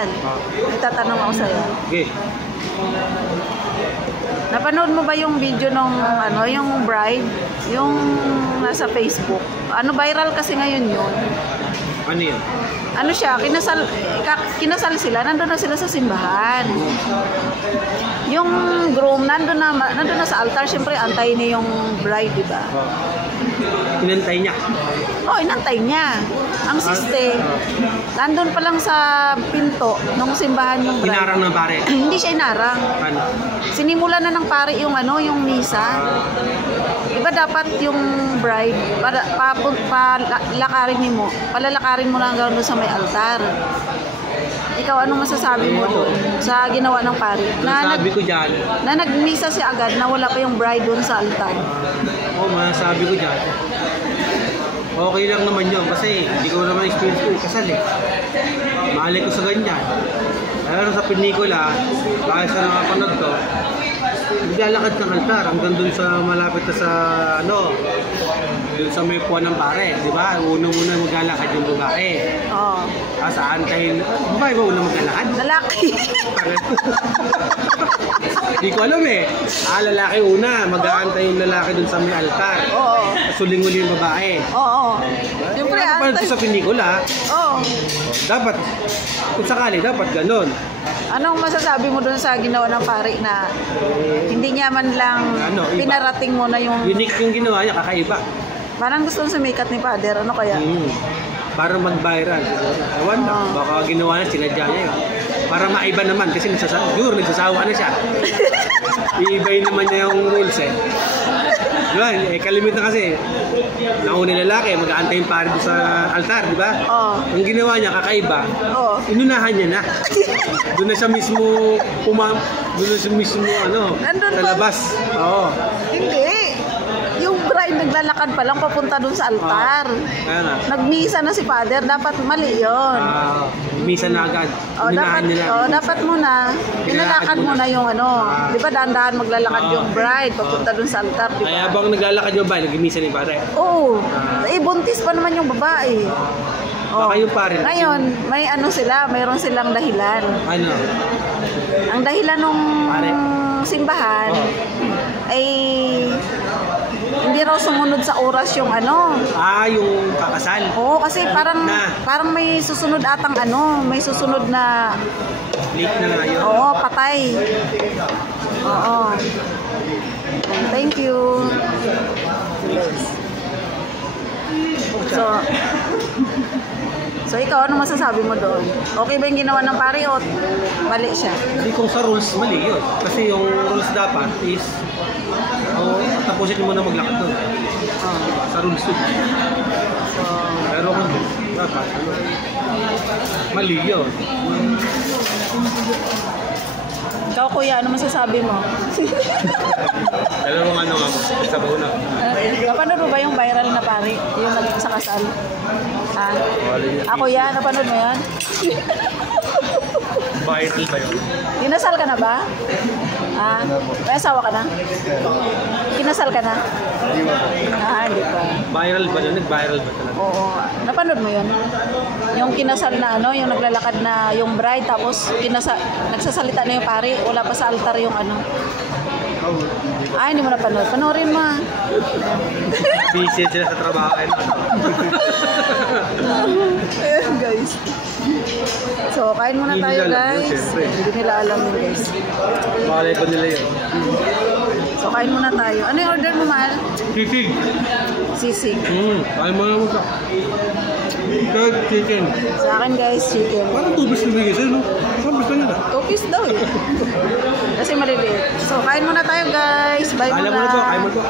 Agad. May tatanong ako sa'yo. Okay. Napanood mo ba yung video nung ano, yung bride? Yung nasa Facebook? Ano, viral kasi ngayon yun. Ano yun? Ano siya, kinasal sila, nandun na sila sa simbahan. Yung groom, nandun na sa altar, syempre antayin niya yung bride, di ba? Inantay niya. Oh, inantay niya. Ang siste, nandun pa lang sa pinto nung simbahan yung bride. Inarang ng pare? Hindi siya inarang. Ano? Sinimula na ng pare yung ano, yung misa. Diba dapat yung bride, palalakarin mo lang hanggang doon sa may altar. Ikaw, anong masasabi mo doon sa ginawa ng pare? Masasabi ko dyan. Na nagmisa si agad na wala pa yung bride doon sa altar. Masasabi ko dyan. Okay lang naman yun kasi hindi ko naman experience ko kasal eh. Mahalay ko sa ganyan. Pero sa pelikula, dahil sa nakapanood ko, naglalakad ng altar hanggang dun sa malapit na sa ano, dun sa may puwan ng pare, di ba? Unang-una maglalakad yung babae. Oo. Saan tayo, babae ba unang maglalakad? Lalaki. Hindi ko alam eh. Lalaki una, mag-aantay yung lalaki dun sa may altar. Oo. Suling-uli yung babae. Oo. Siyempre, antay. Sa pelikula, oo. dapat, kung sakali, dapat ganun. Anong masasabi mo doon sa ginawa ng pare na hindi niya man lang pinarating mo na yung... Unique yung ginawa niya, kakaiba. Parang gusto sumikat ni Father, ano kaya? Para mag-viral. Ewan na, baka ginawa niya, sinadya niya yun. Para maiba naman, kasi siguro nagsasawa na siya. Iibay naman niya yung rules eh. Diba? Kalimitan kasi, nauna lalaki, mag-aantay yung pare doon sa altar, di ba? Oo. Ang ginawa niya, kakaiba, inunahan niya na. Doon na siya mismo, doon na siya mismo, sa labas. Oo. Hindi. Yung bride naglalakad pa lang papunta doon sa altar. Nagmisa na si Father, dapat mali yun. Misa na agad. Dapat muna, pinalakad muna yung di ba dahan-dahan maglalakad yung bride papunta doon sa altar, di ba? Kaya habang naglalakad yung bride, nagmisa ni pare. Oo. Buntis pa naman yung babae. Baka yung pare. Ngayon, may mayroon silang dahilan. Ano? Ang dahilan nung simbahan ay hindi raw sumunod sa oras yung yung kakasal. Oo, kasi parang may susunod atang may susunod na late na ngayon. Oo, patay. Oo. Thank you. So ikaw, ano masasabi mo doon? Okay ba yung ginawa ng pare o mali siya? Hindi, kung sa rules, mali yun. Kasi yung rules dapat is tapusin mo muna maglakad doon. Sa rules yun. Pero kung dapat, mali yun. Ikaw, kuya, ano masasabi mo? Dalawang nga sa bauna. Napanood mo ba yung viral na pare? Yung naging sa kasal? Ako yan, napanood mo yan? Viral ba yun? Kinasal ka na ba? May asawa ka na? Kinasal ka na? Hindi ba? Hindi pa. Viral ba yun? Nag-viral ba talaga? Oo. Napanood mo yun? Yung kinasal na yung naglalakad na yung bride, tapos nagsasalita na yung pare, wala pa sa altar yung hindi mo napanood. Panoorin mo. Busy sila sa trabaho. Guys. So, kain muna tayo, guys. Hindi nila alam yun, guys. Makalay pa nila yun. So, kain muna tayo. Ano yung order mo, mahal? Sisig. Sisig. Kain mo naman sa chicken. Sa akin, guys, chicken. Parang 2 piece na bigay sa'yo, no? Saan piece na nila? 2 piece daw eh. Kasi maliliit. So, kain muna tayo, guys. Bye muna. Kain mo na po.